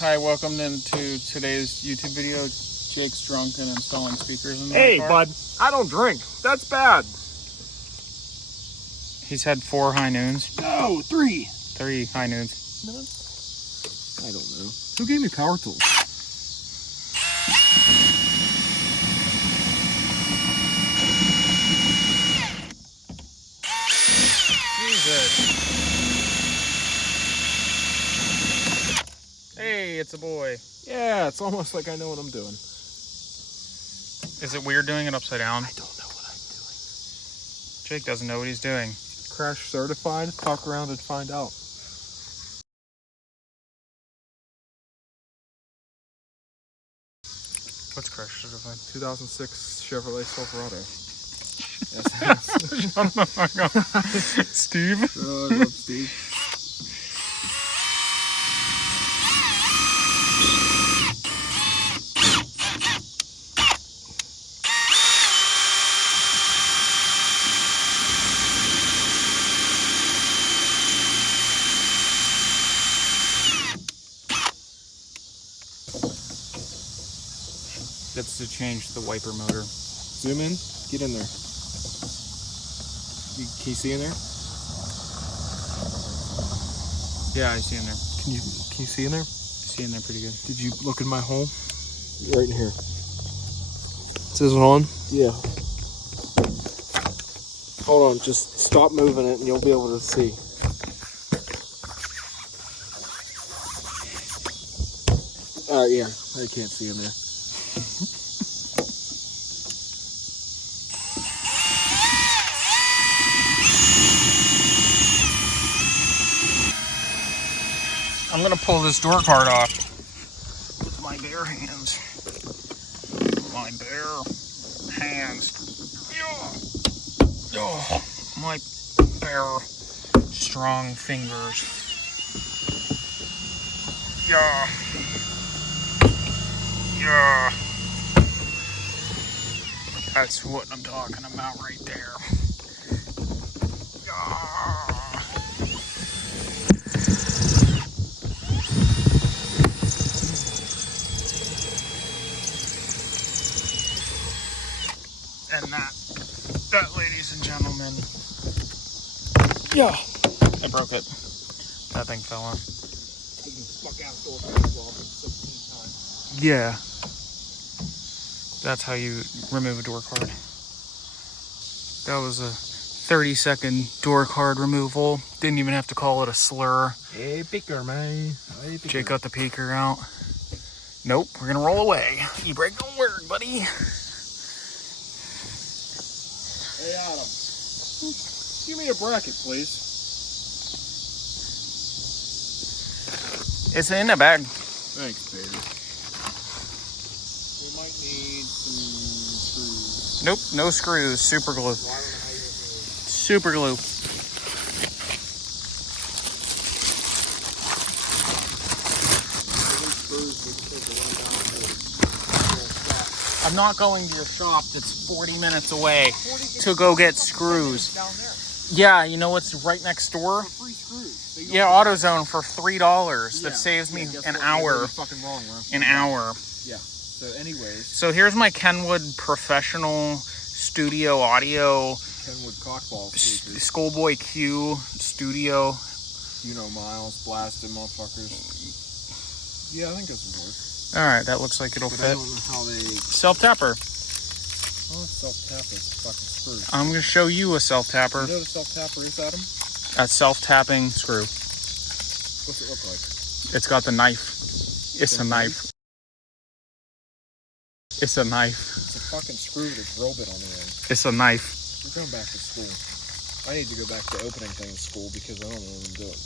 Hi, welcome to today's YouTube video. Jake's drunk and installing speakers in my Hey, car. bud, I don't drink. That's bad. He's had 4 high noons. No, 3. 3 high noons. I don't know. Who gave me power tools? Jesus. Hey, it's a boy. Yeah, it's almost like I know what I'm doing. Is it weird doing it upside down? I don't know what I'm doing. Jake doesn't know what he's doing. Crash certified? Talk around and find out. What's crash certified? 2006 Chevrolet Silverado. Shut the fuck up. Steve? Oh, I love Steve. That's to change the wiper motor. Zoom in. Get in there. Can you see in there? Yeah, I see in there. Can you see in there? I see in there pretty good. Did you look in my hole? Right in here. Is this on? Yeah. Hold on, just stop moving it and you'll be able to see. Alright, yeah. I can't see in there. I'm gonna pull this door card off with my bare hands. My bare hands. Oh, my bare strong fingers. Yeah. Yeah. That's what I'm talking about right there. Yeah. And that, ladies and gentlemen, Yeah. I broke it. That thing fell off. Yeah. That's how you remove a door card. That was a 30-second door card removal. Didn't even have to call it a slur. Hey, picker, man. Hey, picker. Jake got the peeker out. Nope, we're gonna roll away. E-brake don't work, buddy. Hey, Adam. Give me a bracket, please. It's in the bag. Thanks, baby. We might need some screws. Nope, no screws. Super glue. Well, I don't know how you would Super glue. I'm not going to your shop that's 40 minutes away to go get screws. down there. Yeah, you know what's right next door? Free screws. Yeah, AutoZone for $3. Yeah. That saves me guess an what? hour. You're fucking wrong, bro. An hour. Yeah. So, anyways, So here's my Kenwood professional studio audio Kenwood cockball speakers. Schoolboy Q studio. You know, Miles blasted motherfuckers. Yeah, I think this would work. All right, that looks like it'll But I fit. don't know how they. Self-tapper. Oh, it's self-tap is fucking screw. I'm going to show you a self-tapper. You know what a self-tapper is, Adam? A self-tapping screw. What's it look like? It's got the knife. It's a knife. It's a knife. It's a fucking screw with a drill bit on the end. It's a knife. We're going back to school. I need to go back to opening things school because I don't know what I'm doing.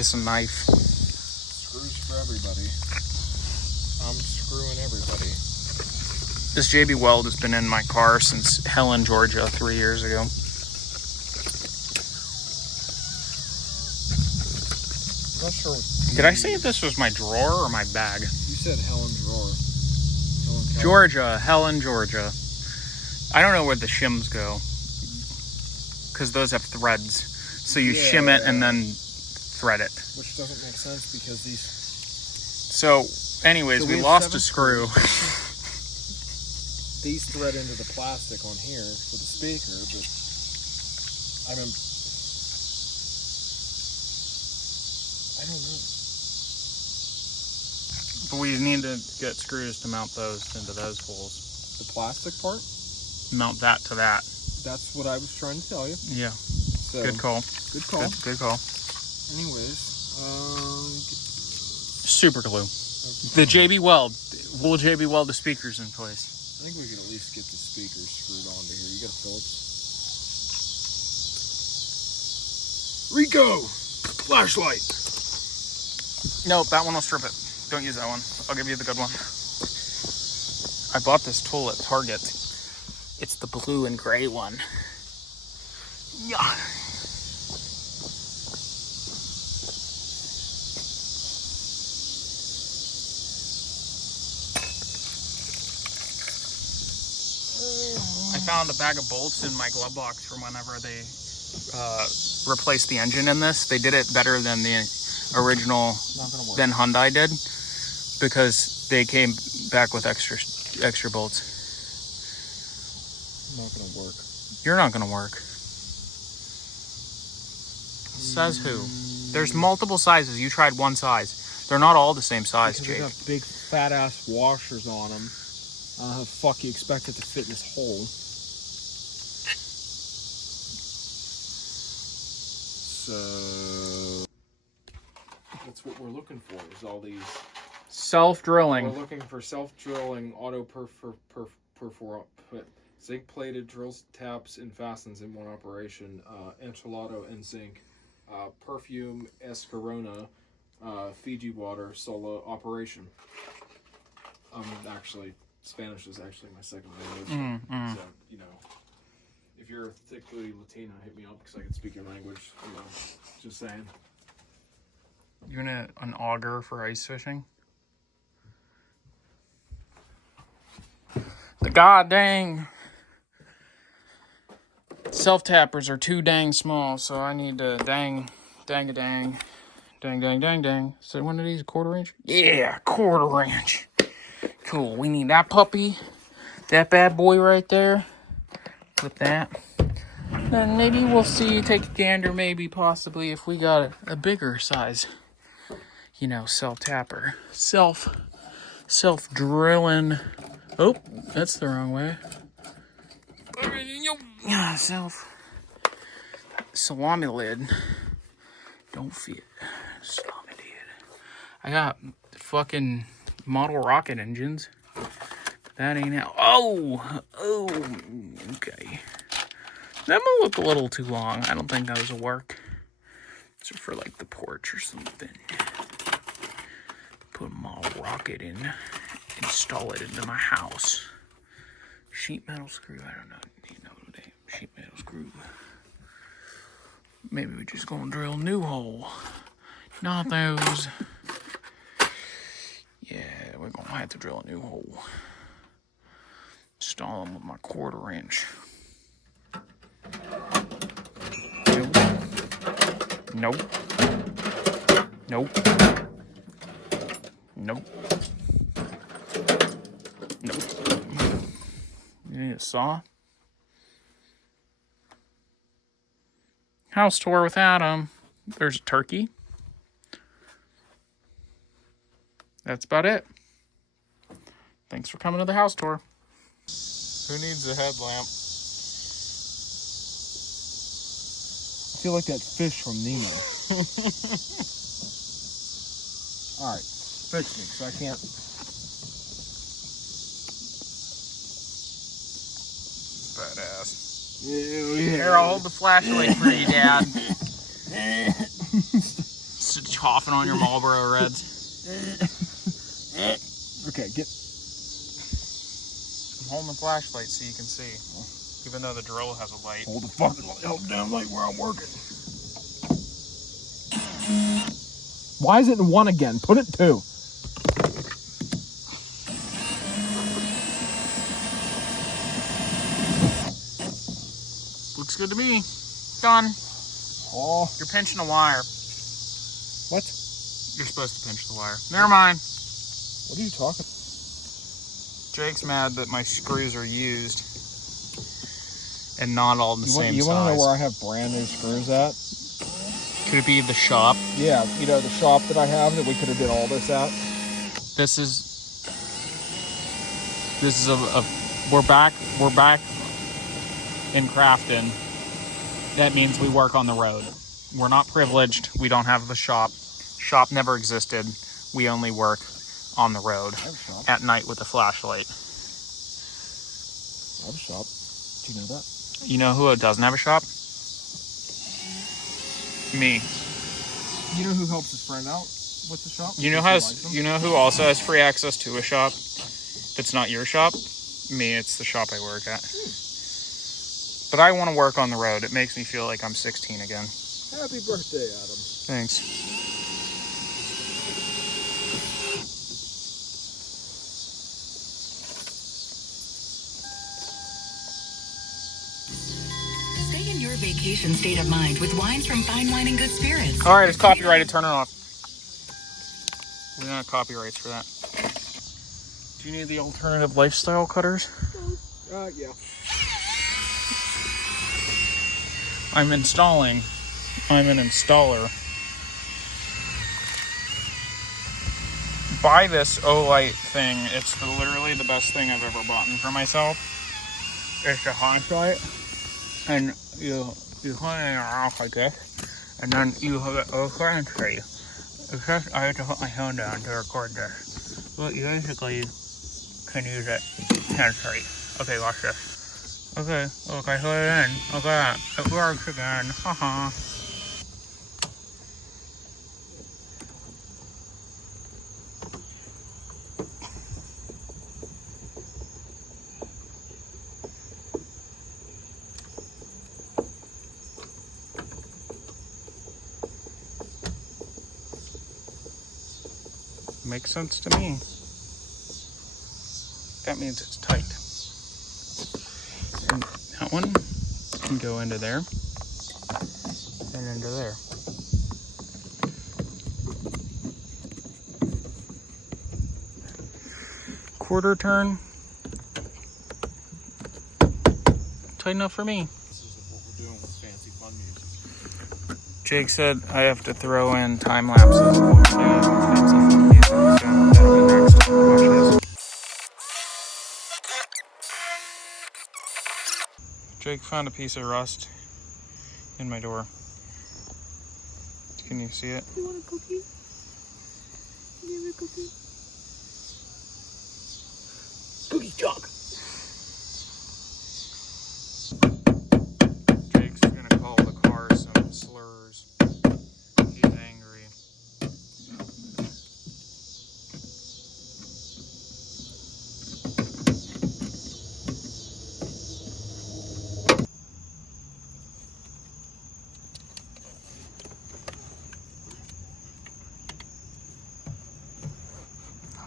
It's a knife. Screws for everybody. I'm screwing everybody. This JB Weld has been in my car since Helen, Georgia, 3 years ago. Not sure. Did I say this was my drawer or my bag? You said Helen drawer. Georgia, Helen, Georgia. I don't know where the shims go, because those have threads. So you shim it and then thread it. Which doesn't make sense because these So, anyways, So we we have lost 7 a screw. These thread into the plastic on here for the speaker, but I don't know. But we need to get screws to mount those into those holes. The plastic part? Mount that to that. That's what I was trying to tell you. Yeah. So, Good call. Good call. Good call. Anyways, Super glue. okay. The JB Weld. We'll JB Weld the speakers in place. I think we could at least get the speakers screwed onto here. You got a Phillips? Rico! Flashlight! Nope, that one will strip it. Don't use that one. I'll give you the good one. I bought this tool at Target. It's the blue and gray one. Yeah. I found a bag of bolts in my glove box from whenever they replaced the engine in this. They did it better than the original, than Hyundai did, because they came back with extra bolts. Not gonna work. You're not gonna work. Says who? There's multiple sizes. You tried one size. They're not all the same size, Because Jake. they got big fat ass washers on them. How the fuck you expect it to fit in this hole? So that's what we're looking for. Is all these. Self-drilling. We're looking for self-drilling auto zinc-plated drill taps and fastens in one operation. Enchilado and zinc. Perfume S Corona. Fiji water solo operation. Actually, Spanish is actually my second language. So, you know, if you're thickly Latino, hit me up because I can speak your language. You know, just saying. You want an auger for ice fishing? The god dang self-tappers are too dang small, so I need to dang. So one of these, a 1/4 inch? Yeah, 1/4 inch. Cool, we need that puppy, that bad boy right there, with that. Then maybe we'll see, take a gander, maybe, possibly, if we got a bigger size, you know, self-tapper. Self-drilling. Oh, that's the wrong way. Salami lid. Don't fit. Salami lid. I got fucking model rocket engines. That ain't out. Oh, okay. That might look a little too long. I don't think those will work. These are for like the porch or something. Put a model rocket in. Install it into my house. Sheet metal screw. I don't know. You know the name. Sheet metal screw. Maybe we just gonna drill a new hole. Not those. Yeah, we're gonna have to drill a new hole. Install them with my 1/4 inch. Nope. You need a saw? House tour without them. There's a turkey. That's about it. Thanks for coming to the house tour. Who needs a headlamp? I feel like that fish from Nemo. Alright, fix me, because I can't. Badass. Yeah. Here, I'll hold the flashlight for you, Dad. Coughing on your Marlboro Reds. Okay, get. I'm holding the flashlight so you can see. Even though the drill has a light. Hold the fucking damn light where I'm working. Why is it in 1 again? Put it 2. Looks good to me. Done. Oh. You're pinching a wire. What? You're supposed to pinch the wire. Never mind. What are you talking? Jake's mad that my screws are used and not all the same You size. want to know where I have brand new screws at? Could it be the shop? Yeah, you know the shop that I have that we could have did all this at. This is a we're back in Crafton. That means we work on the road. We're not privileged. We don't have the shop. Shop never existed. We only work on the road at night with a flashlight. I have a shop. Do you know that? You know who doesn't have a shop? Me. You know who helps his friend out with the shop? You know who also has free access to a shop that's not your shop? Me. It's the shop I work at. But I want to work on the road. It makes me feel like I'm 16 again. Happy birthday, Adam. Thanks. Stay in your vacation state of mind with wines from Fine Wine and Good Spirits. All right, it's copyrighted. Turn it off. We don't have copyrights for that. Do you need the alternative lifestyle cutters? Yeah. I'm an installer. Buy this Olight thing. It's literally the best thing I've ever bought for myself. It's a flashlight, and you put it in your mouth like this, and then you have it open tree. It says I have to put my phone down to record this, but you basically can use it hands-free. Okay, watch this. Okay, look, I put it in. Look at that. It works again. Haha. Makes sense to me. That means it's tight. And that one can go into there and into there. Quarter turn. Tight enough for me. This is what we're doing with fancy fun music. Jake said I have to throw in time lapses of what we're doing with fancy fun music, so that'll be next. Watch this. Jake found a piece of rust in my door. Can you see it? You want a cookie? Give me a cookie. Cookie jog. Jake's gonna call the car some slurs. He's angry.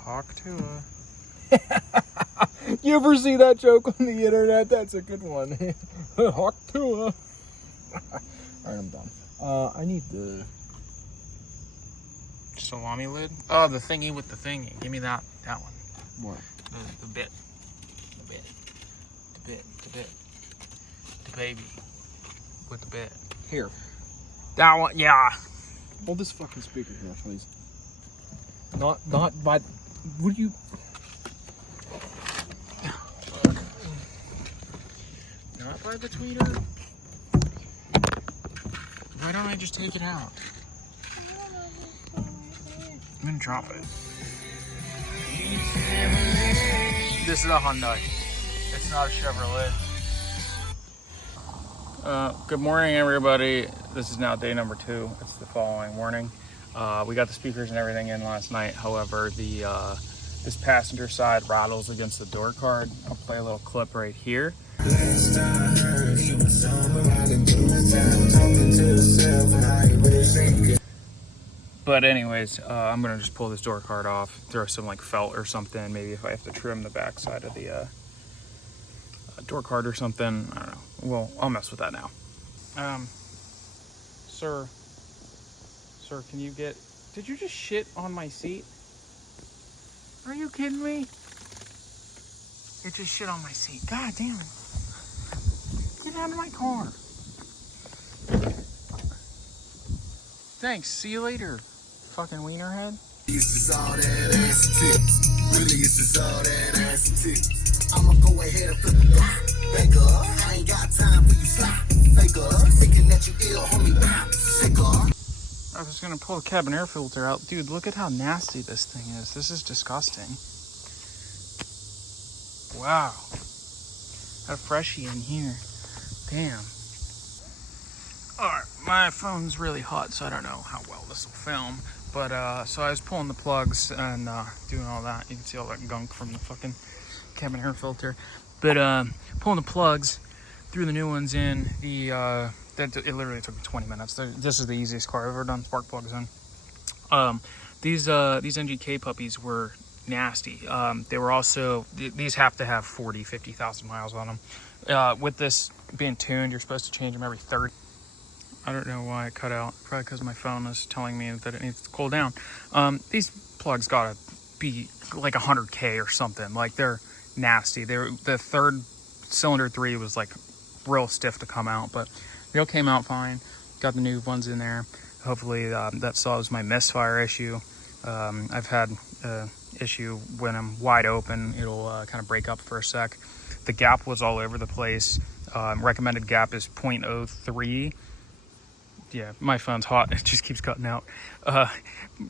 Hawk Tua. You ever see that joke on the internet? That's a good one. Hawk Tua. Alright, I'm done. I need the... Salami lid? Oh, the thingy with the thingy. Give me that one. What? The bit. The baby. With the bit. Here. That one, yeah. Hold this fucking speaker here, please. Not by... Would you... Not by the tweeter. Why don't I just take it out? I'm gonna drop it. This is a Hyundai. It's not a Chevrolet. Good morning, everybody. This is now day number 2. It's the following morning. We got the speakers and everything in last night. However, this passenger side rattles against the door card. I'll play a little clip right here. But anyways, I'm gonna just pull this door card off, throw some like felt or something. Maybe if I have to trim the back side of the door card or something, I don't know. Well, I'll mess with that now. Sir, can you did you just shit on my seat? Are you kidding me? It just shit on my seat. God damn it. Get out of my car. Thanks. See you later, fucking wienerhead. It's just all that ass tips. Really, it's just all that ass tips. I'ma go ahead and flip the block. Baker, I ain't got time for you slop. Faker, thinking that you ill, homie. Sicker. I was gonna pull the cabin air filter out. Dude, look at how nasty this thing is. This is disgusting. Wow. How freshy in here. Damn. Alright, my phone's really hot, so I don't know how well this will film. But, so I was pulling the plugs and doing all that. You can see all that gunk from the fucking cabin air filter. But, pulling the plugs, threw the new ones in. It literally took me 20 minutes. This is the easiest car I've ever done spark plugs in. These NGK puppies were nasty. They were also, these have to have 40, 50,000 miles on them. With this being tuned, you're supposed to change them every 30. I don't know why it cut out. Probably because my phone is telling me that it needs to cool down. These plugs gotta be like 100K or something. Like, they're nasty. The third cylinder 3 was like real stiff to come out, but they all came out fine. Got the new ones in there. Hopefully that solves my misfire issue. I've had issue when I'm wide open, it'll kind of break up for a sec. The gap was all over the place. Recommended gap is 0.03. Yeah, my phone's hot. It just keeps cutting out.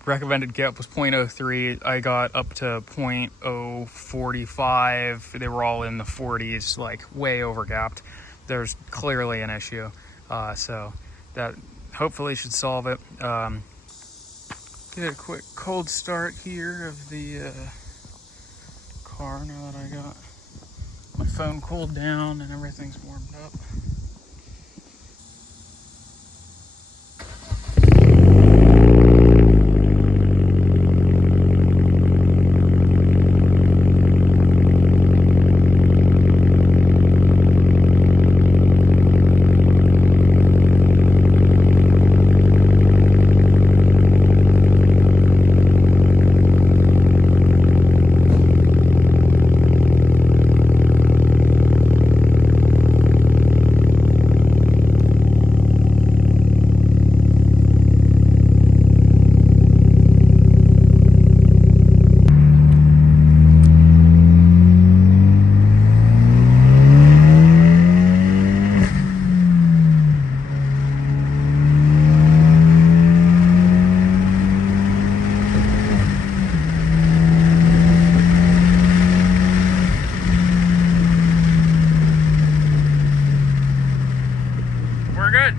Recommended gap was 0.03. I got up to 0.045. They were all in the 40s, like way over gapped. There's clearly an issue. So that hopefully should solve it. Get a quick cold start here of the car now that I got my phone cooled down and everything's warmed up.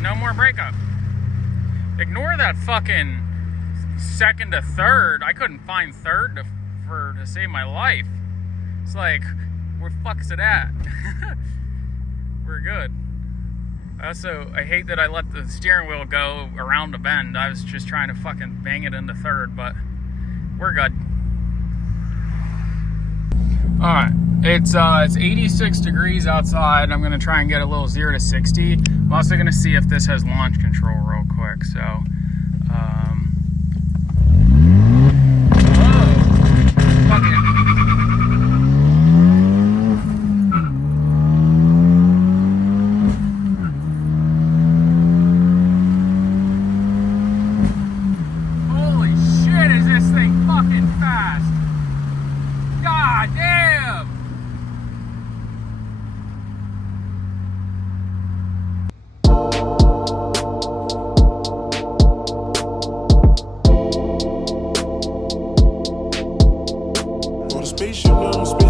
No more breakup. Ignore that fucking second to third. I couldn't find third to save my life. It's like, where the fuck is it at? We're good. Also, I hate that I let the steering wheel go around a bend. I was just trying to fucking bang it into third, but we're good. Alright, it's 86 degrees outside. I'm gonna try and get a little 0 to 60. I'm also gonna see if this has launch control real quick. So, holy shit, is this thing fucking fast? God damn! On a spaceship, no space.